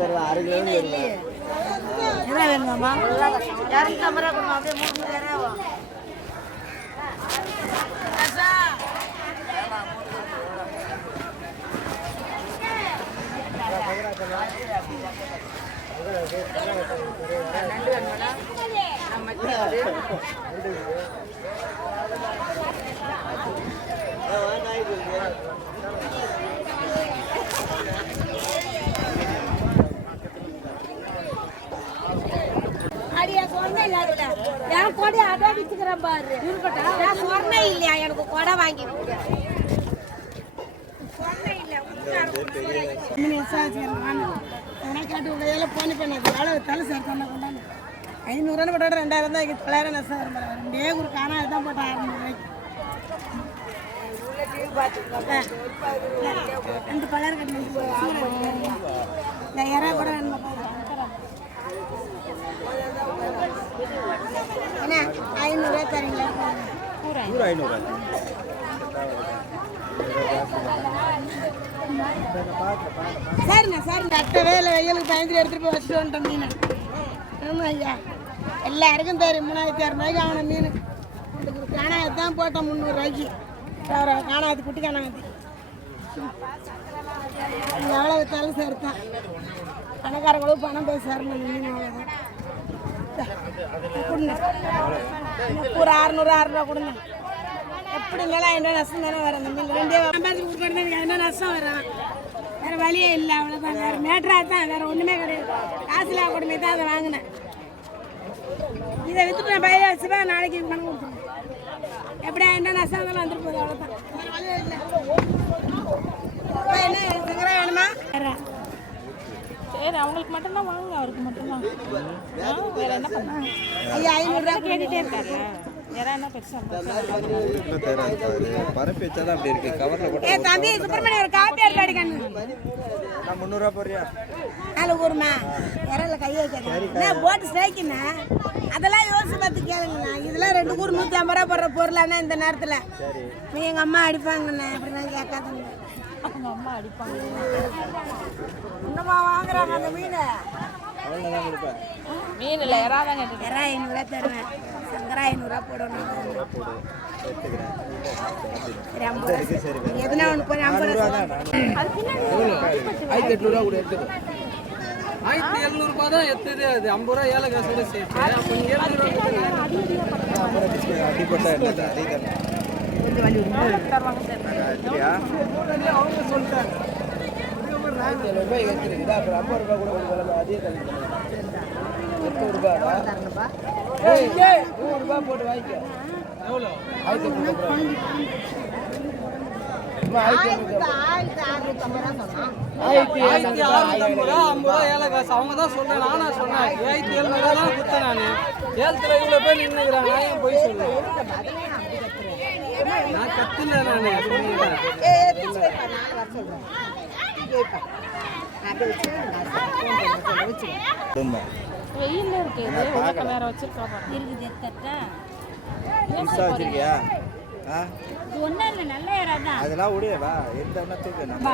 தருவேன் 6 கிலோ தருவேன். என்ன வேணுமாம்மா? 250 ரூபா கொடுங்க. அப்படியே 3 ரூபா. என் கொடை அடிச்சுக்கிறேன் பாரு. சொன்ன இல்லையா எனக்கு கொடை வாங்கி கேட்டு உள்ள போனி பண்ணது எவ்வளோ தலை சார் சொன்ன கொண்டாந்து 500 போட்டோட 2000 தான் 900 நஷ்டம் வரும். 2 ஒரு காணா தான் போட்டேன் 600 ரூபாய்க்கு. ரெண்டு பலர் கட்டி யாரா கூட வேணும் என்ன 500 ரூபா தரீங்களா? 500 சரிண்ணா சரிண்ணா அட்டை வேலை வெயிலுக்கு பயந்துட்டு எடுத்துகிட்டு போய் வச்சுட்டு வந்துட்டோம் மீன். ஆமாம் ஐயா எல்லாருக்கும் தெரியும் 3600 ஆகணும் மீன். ஒரு காணாயத்து தான் போட்டோம் 300 ரூபாய்க்கு. காணாயத்து குட்டி காணாயத்து எவ்வளோ விற்றாலும் சரி தான். பணக்காரங்களும் பணம் போய் சேரணும் மீன். அவ்வளோதான் கொடுங்க. ஒரு 600 கொடுங்க. எப்படி இருந்தாலும் என்ன நஷ்டம் தானே வரும். அந்த மீன் 2 சம்பாதிச்சு கொடுக்கறது என்ன நஷ்டம் வரும். வேறு வழியே இல்லை. அவ்வளோதான். வேறு மேட்டராக தான் வேறு ஒன்றுமே கிடையாது. காசுல கொடுமை தான் அதை வாங்கினேன். இதை விற்றுட்டு நான் பயிரை வச்சுப்பா நாளைக்கு பணம் கொடுத்துருவேன். எப்படியா என்ன நஷ்டம் இருந்தாலும் வந்துட்டு போகுது. அவ்வளோதான். வேறு வழியே இல்லை. என்ன சிங்கரா வேணுமா? சரி அவங்களுக்கு மட்டும்தான் வாங்க. அவருக்கு மட்டும்தான் வேற என்ன பண்ணாங்க? ஐயா 500 ரூபா கேட்டுட்டே இருக்காரு. வேற என்ன பெருசா பரப்பி வச்சாதான் அப்படி இருக்கு. கவர்ல போட்டு தம்பி சுப்பிரமணியம் ஒரு காப்பி அடி கண்ணு. நான் 300 ரூபா போறியா? 4 ஊருமா இறல கையை வைக்காது போட்டு சேர்க்கினா அதெல்லாம் யோசிச்சு பார்த்து கேளுங்கண்ணா. இதெல்லாம் 2 ஊர் 150 ரூபா போடுற பொருளாண்ணா இந்த நேரத்தில். நீ எங்கள் அம்மா அடிப்பாங்கண்ணா. அப்படிலாம் கேட்காதுங்க. அவங்க அம்மா அடிப்பாங்க. இன்னமா வாங்குறாங்க அந்த மீன். அவ்வளோதான் கொடுப்பேன். மீன் இல்லை யாராவது கேட்டு 500 ரூபா தருவேன். சங்கரா 500 ரூபா போடணும். எதுனா ஒன்று போய் 50 ரூபா தான். 1800 ரூபா கூட எடுத்துக்கோ. 1700 ரூபா தான் எடுத்தது. அது 50 ரூபா ஏழை காசோட சேர்த்து அப்போ 700 அடி போட்டா என்ன அறிய அவங்க சொல்லிட்டாங்க. 700 ரூபாய் எடுத்துருக்குதா. அப்புறம் 50 ரூபா கூட கொடுக்கலாம். அதே தள்ளி 800 ரூபா 100 ரூபா போட்டு வாங்கிக்க. எவ்வளோ 1800 ரூபா. 1750 ரூபா ஏழை காசு அவங்க தான் சொல்றேன். நானா சொன்னேன் 1700 ரூபா தான் கொடுத்தேன். நான் ஏலத்தில் இவ்வளோ பேர் நின்றுக்கிறாங்க. நான் ஏன் போய் சொல்லுவேன்? நான் கத்துல நானே வெயில்ல இருக்கு. வேற வச்சிருக்கா வச்சிருக்கியா? ஒன்றும் இல்லை நல்ல இடம் தான். அதெல்லாம் உடையவா எந்த தூக்கு நம்ம